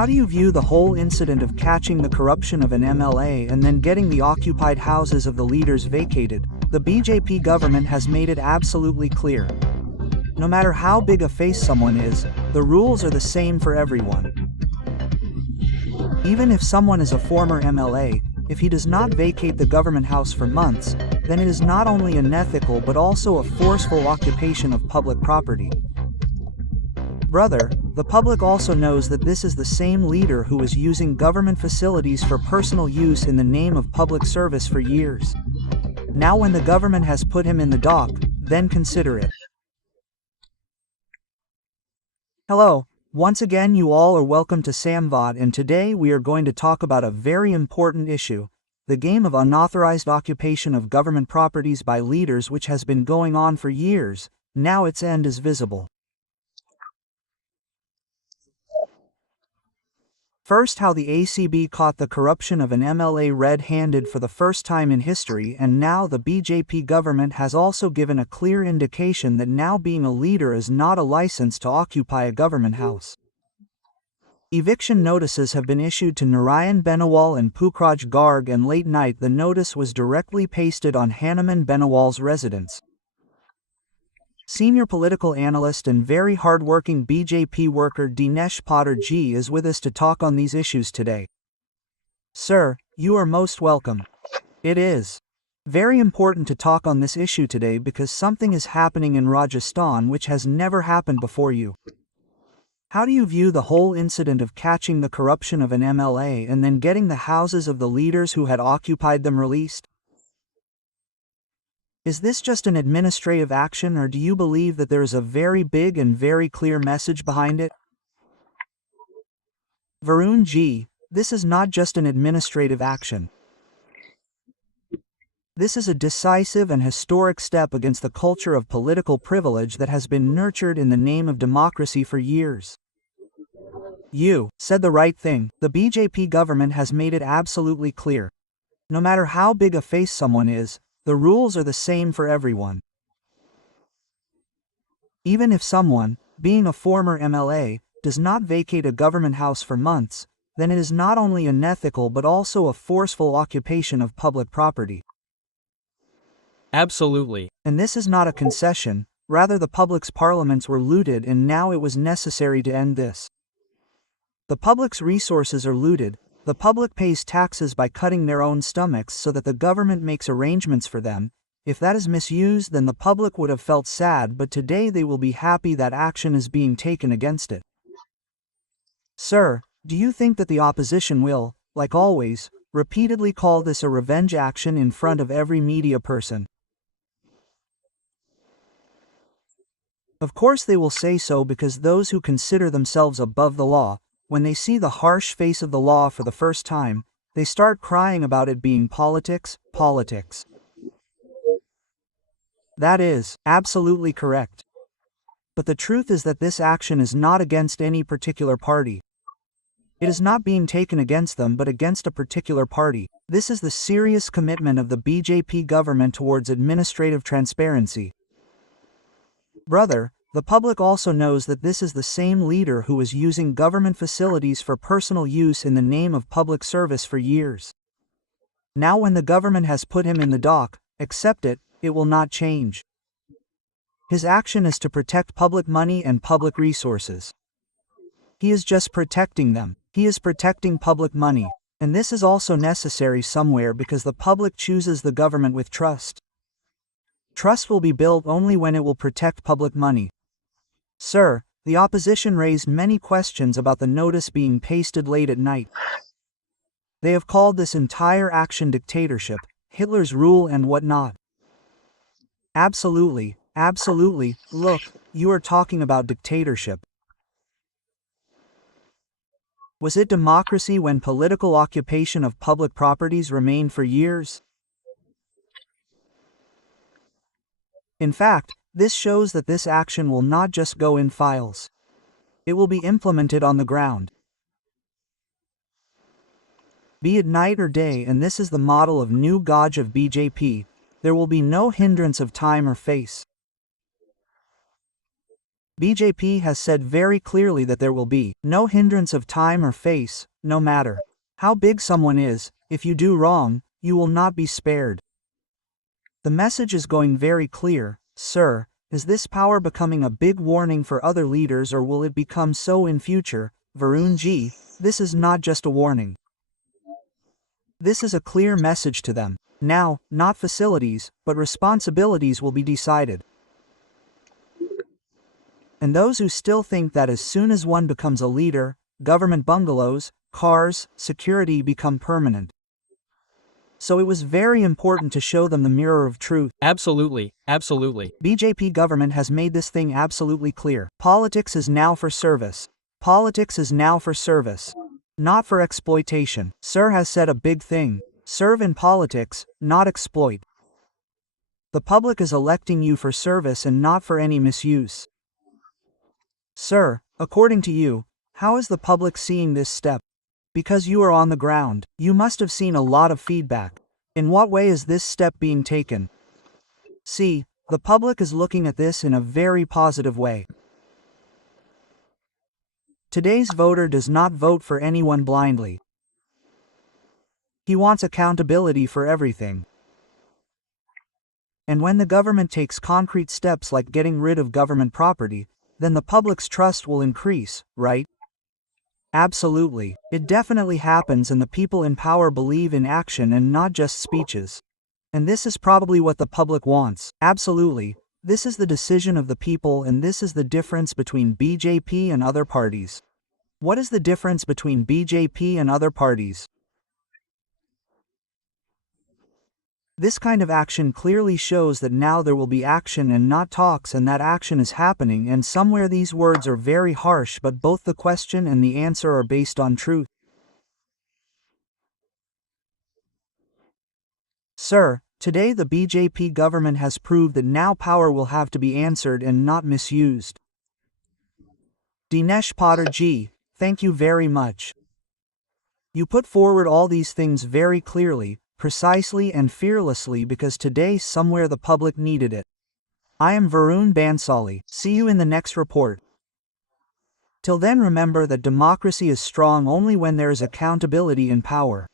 How do you view the whole incident of catching the corruption of an MLA and then getting the occupied houses of the leaders vacated? The BJP government has made it absolutely clear. No matter how big a face someone is, the rules are the same for everyone. Even if someone is a former MLA, if he does not vacate the government house for months, then it is not only unethical but also a forceful occupation of public property. Brother, the public also knows that this is the same leader who was using government facilities for personal use in the name of public service for years. Now when the government has put him in the dock, then consider it. Hello, once again you all are welcome to Samvad, and today we are going to talk about a very important issue, the game of unauthorized occupation of government properties by leaders which has been going on for years. Now its end is visible. First, how the ACB caught the corruption of an MLA red-handed for the first time in history, and now the BJP government has also given a clear indication that now being a leader is not a license to occupy a government house. Eviction notices have been issued to Narayan Benawal and Pukhraj Garg, and late night the notice was directly pasted on Hanuman Benawal's residence. Senior political analyst and very hard-working BJP worker Dinesh Poddar ji is with us to talk on these issues today. Sir, you are most welcome. It is very important to talk on this issue today because something is happening in Rajasthan which has never happened before you. How do you view the whole incident of catching the corruption of an MLA and then getting the houses of the leaders who had occupied them released? Is this just an administrative action, or do you believe that there is a very big and very clear message behind it? Varun ji, this is not just an administrative action. This is a decisive and historic step against the culture of political privilege that has been nurtured in the name of democracy for years. You said the right thing. The BJP government has made it absolutely clear. No matter how big a face someone is, the rules are the same for everyone. Even if someone, being a former MLA, does not vacate a government house for months, then it is not only unethical but also a forceful occupation of public property. Absolutely. And this is not a concession, rather the public's parliaments were looted and now it was necessary to end this. The public's resources are looted. The public pays taxes by cutting their own stomachs so that the government makes arrangements for them. If that is misused, then the public would have felt sad, but today they will be happy that action is being taken against it. Sir, do you think that the opposition will, like always, repeatedly call this a revenge action in front of every media person? Of course they will say so, because those who consider themselves above the law, when they see the harsh face of the law for the first time, they start crying about it being politics, politics. That is absolutely correct. But the truth is that this action is not against any particular party. It is not being taken against them but against a particular party. This is the serious commitment of the BJP government towards administrative transparency. Brother, the public also knows that this is the same leader who was using government facilities for personal use in the name of public service for years. Now when the government has put him in the dock, accept it, it will not change. His action is to protect public money and public resources. He is just protecting them. He is protecting public money. And this is also necessary somewhere because the public chooses the government with trust. Trust will be built only when it will protect public money. Sir, the opposition raised many questions about the notice being pasted late at night. They have called this entire action dictatorship, Hitler's rule and whatnot. Absolutely, absolutely. Look, you are talking about dictatorship. Was it democracy when political occupation of public properties remained for years? In fact, this shows that this action will not just go in files. It will be implemented on the ground. Be it night or day, and this is the model of new Gauge of BJP, there will be no hindrance of time or face. BJP has said very clearly that there will be no hindrance of time or face, no matter how big someone is. If you do wrong, you will not be spared. The message is going very clear, sir. Is this power becoming a big warning for other leaders, or will it become so in future? Varun ji, this is not just a warning. This is a clear message to them. Now, not facilities, but responsibilities will be decided. And those who still think that as soon as one becomes a leader, government bungalows, cars, security become permanent. So it was very important to show them the mirror of truth. Absolutely, absolutely. BJP government has made this thing absolutely clear. Politics is now for service. Politics is now for service, not for exploitation. Sir has said a big thing. Serve in politics, not exploit. The public is electing you for service and not for any misuse. Sir, according to you, how is the public seeing this step? Because you are on the ground, you must have seen a lot of feedback. In what way is this step being taken? See, the public is looking at this in a very positive way. Today's voter does not vote for anyone blindly. He wants accountability for everything. And when the government takes concrete steps like getting rid of government property, then the public's trust will increase, right? Absolutely. It definitely happens, and the people in power believe in action and not just speeches. And this is probably what the public wants. Absolutely. This is the decision of the people, and this is the difference between BJP and other parties. What is the difference between BJP and other parties? This kind of action clearly shows that now there will be action and not talks, and that action is happening, and somewhere these words are very harsh, but both the question and the answer are based on truth. Sir, today the BJP government has proved that now power will have to be answered and not misused. Dinesh Potter ji, thank you very much. You put forward all these things very clearly, precisely and fearlessly, because today somewhere the public needed it. I am Varun Bansali. See you in the next report. Till then, remember that democracy is strong only when there is accountability in power.